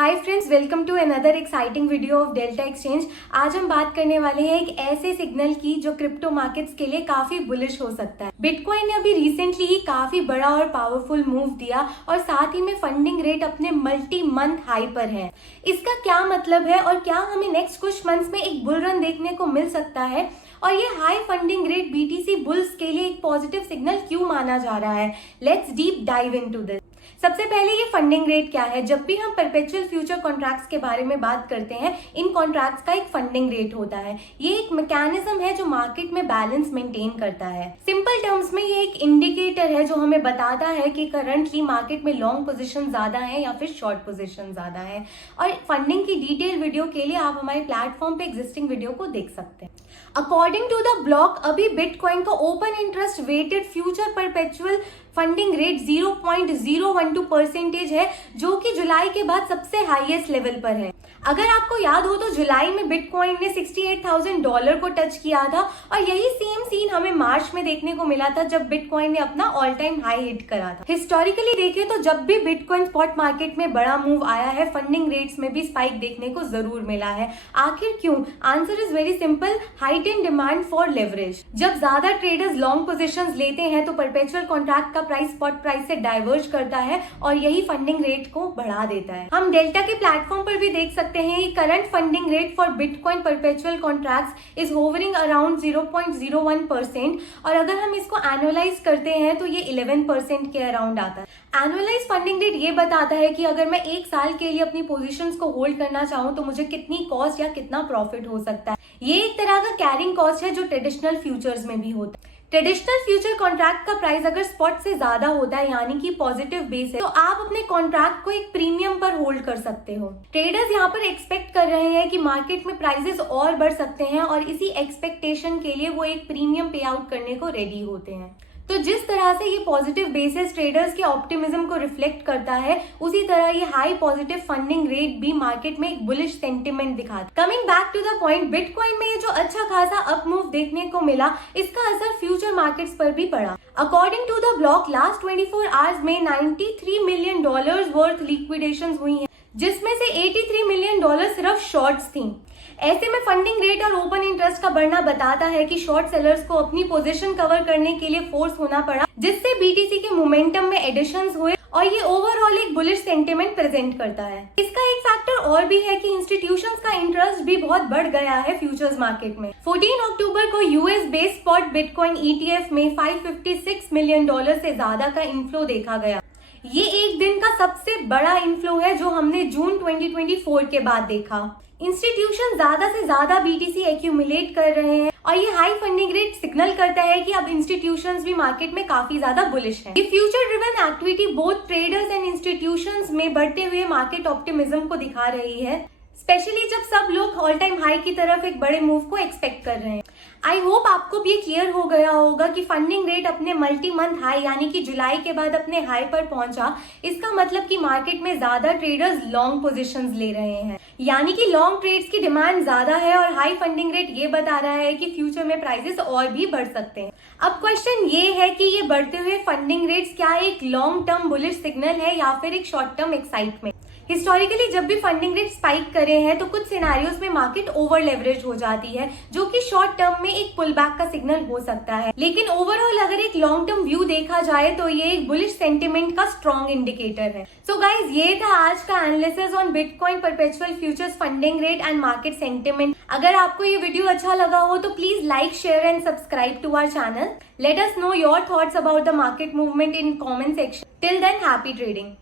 Hi friends, welcome to another exciting video of Delta Exchange. आज हम बात करने वाले हैं एक ऐसे सिग्नल की जो क्रिप्टो मार्केट्स के लिए काफी बुलिश हो सकता है। बिटकॉइन ने अभी रिसेंटली ही काफी बड़ा और पावरफुल मूव दिया और साथ ही में फंडिंग रेट अपने मल्टी मंथ हाई पर है। इसका क्या मतलब है और क्या हमें नेक्स्ट कुछ मंथ्स में एक बुल रन देखने को मिल सकता है, और ये high funding rate BTC bulls के लिए एक पॉजिटिव सिग्नल क्यों माना जा रहा है। Let's deep dive into this. सबसे पहले ये फंडिंग रेट क्या है। जब भी हम परपेचुअल फ्यूचर कॉन्ट्रैक्ट्स के बारे में बात करते हैं, इन कॉन्ट्रैक्ट्स का एक फंडिंग रेट होता है। ये एक मैकेनिज्म है जो मार्केट में बैलेंस मेंटेन करता है। सिंपल टर्म्स में ये एक इंडिकेटर है जो हमें बताता है कि करंटली मार्केट में लॉन्ग पोजीशन ज्यादा है या फिर शॉर्ट पोजीशन ज्यादा है। और फंडिंग की डिटेल वीडियो के लिए आप हमारे प्लेटफॉर्म पे एग्जिस्टिंग वीडियो को देख सकते हैं। अकॉर्डिंग टू द ब्लॉक, अभी बिटकॉइन का open interest weighted future perpetual funding rate 0.012% है, जो कि जुलाई के बाद सबसे हाईएस्ट लेवल पर है। अगर आपको याद हो तो जुलाई में बिटकॉइन ने $68,000 को टच किया था और यही सेम सीन हमें मार्च में देखने को मिला था जब बिटकॉइन ने अपना ऑल टाइम हाई हिट करा था। हिस्टोरिकली देखें तो जब भी बिटकॉइन स्पॉट मार्केट में बड़ा मूव आया है, फंडिंग रेट्स में भी स्पाइक देखने को जरूर मिला है। आखिर क्यों? Answer is very simple, heightened demand for leverage. जब ज्यादा ट्रेडर्स लॉन्ग पोजीशंस लेते हैं तो परपेचुअल कॉन्ट्रैक्ट का प्राइस स्पॉट प्राइस से डाइवर्ज करता है और यही फंडिंग रेट को बढ़ा देता है। हम डेल्टा के प्लेटफॉर्म पर भी देख सकते हैं current funding rate for bitcoin perpetual contracts is hovering around 0.01%, और अगर हम इसको एनुअलाइज करते हैं तो ये 11% के अराउंड आता है। एनुअलाइज फंडिंग रेट ये बताता है कि अगर मैं एक साल के लिए अपनी पोजीशंस को होल्ड करना चाहूँ तो मुझे कितनी कॉस्ट या कितना प्रॉफिट हो सकता है। ये एक तरह का कैरिंग कॉस्ट है जो ट्रेडिशनल फ्यूचर्स में भी होता है। ट्रेडिशनल फ्यूचर कॉन्ट्रैक्ट का प्राइस अगर स्पॉट से ज्यादा होता है, यानी कि पॉजिटिव बेस है, तो आप अपने कॉन्ट्रैक्ट को एक प्रीमियम पर होल्ड कर सकते हो। ट्रेडर्स यहाँ पर एक्सपेक्ट कर रहे हैं कि मार्केट में प्राइसेस और बढ़ सकते हैं और इसी एक्सपेक्टेशन के लिए वो एक प्रीमियम पे आउट करने को रेडी होते हैं। तो जिस तरह से ये पॉजिटिव बेसिस ट्रेडर्स के ऑप्टिमिज्म को रिफ्लेक्ट करता है, उसी तरह ये हाई पॉजिटिव फंडिंग रेट भी मार्केट में एक बुलिश सेंटिमेंट दिखाता है। Coming back to the point, bitcoin में ये जो अच्छा खासा अप मूव देखने को मिला, इसका असर फ्यूचर मार्केट्स पर भी पड़ा। According to the Block, last 24 hours में $93 मिलियन वर्थ लिक्विडेशन हुई है, जिसमें से $83 मिलियन सिर्फ शॉर्ट्स थी। ऐसे में फंडिंग रेट और ओपन इंटरेस्ट का बढ़ना बताता है कि शॉर्ट सेलर्स को अपनी पोजीशन कवर करने के लिए फोर्स होना पड़ा, जिससे बीटीसी के मोमेंटम में एडिशंस हुए और ये ओवरऑल एक बुलिश सेंटिमेंट प्रेजेंट करता है। इसका एक फैक्टर और भी है कि इंस्टीट्यूशंस का इंटरेस्ट भी बहुत बढ़ गया है फ्यूचर्स मार्केट में। 14 अक्टूबर को US based spot bitcoin ETF में $556 मिलियन से ज्यादा का इनफ्लो देखा गया। ये एक दिन का सबसे बड़ा इनफ्लो है जो हमने जून 2024 के बाद देखा। इंस्टीट्यूशन ज्यादा से ज्यादा बीटीसी एक्यूमुलेट कर रहे हैं और ये हाई फंडिंग रेट सिग्नल करता है कि अब इंस्टीट्यूशंस भी मार्केट में काफी ज्यादा बुलिश है। ये future driven activity both traders and institutions में बढ़ते हुए मार्केट ऑप्टिमिज्म को दिखा रही है, स्पेशली जब सब लोग ऑल टाइम हाई की तरफ एक बड़े मूव को एक्सपेक्ट कर रहे हैं। आई होप आपको भी क्लियर हो गया होगा कि फंडिंग रेट अपने मल्टी मंथ हाई यानी कि जुलाई के बाद अपने हाई पर पहुंचा। इसका मतलब कि मार्केट में ज्यादा ट्रेडर्स लॉन्ग पोजीशंस ले रहे हैं, यानी कि लॉन्ग ट्रेड्स की डिमांड ज्यादा है, और हाई फंडिंग रेट ये बता रहा है कि फ्यूचर में प्राइसेस और भी बढ़ सकते हैं। अब क्वेश्चन ये है कि ये बढ़ते हुए फंडिंग रेट्स क्या एक लॉन्ग टर्म बुलिश सिग्नल है या फिर एक शॉर्ट टर्म एक्साइटमेंट। हिस्टोरिकली जब भी फंडिंग रेट स्पाइक करे हैं तो कुछ सिनेरियोस में मार्केट ओवर लेवरेज हो जाती है, जो कि शॉर्ट टर्म में एक पुल बैक का सिग्नल हो सकता है। लेकिन ओवरऑल अगर एक लॉन्ग टर्म व्यू देखा जाए तो ये एक बुलिश सेंटिमेंट का स्ट्रॉन्ग इंडिकेटर है। सो गाइज, ये था आज का analysis on bitcoin perpetual futures funding rate and market sentiment. अगर आपको ये वीडियो अच्छा लगा हो तो please like, share and subscribe to our channel. Let us know your thoughts about the market movement in comment section. Till then, happy trading.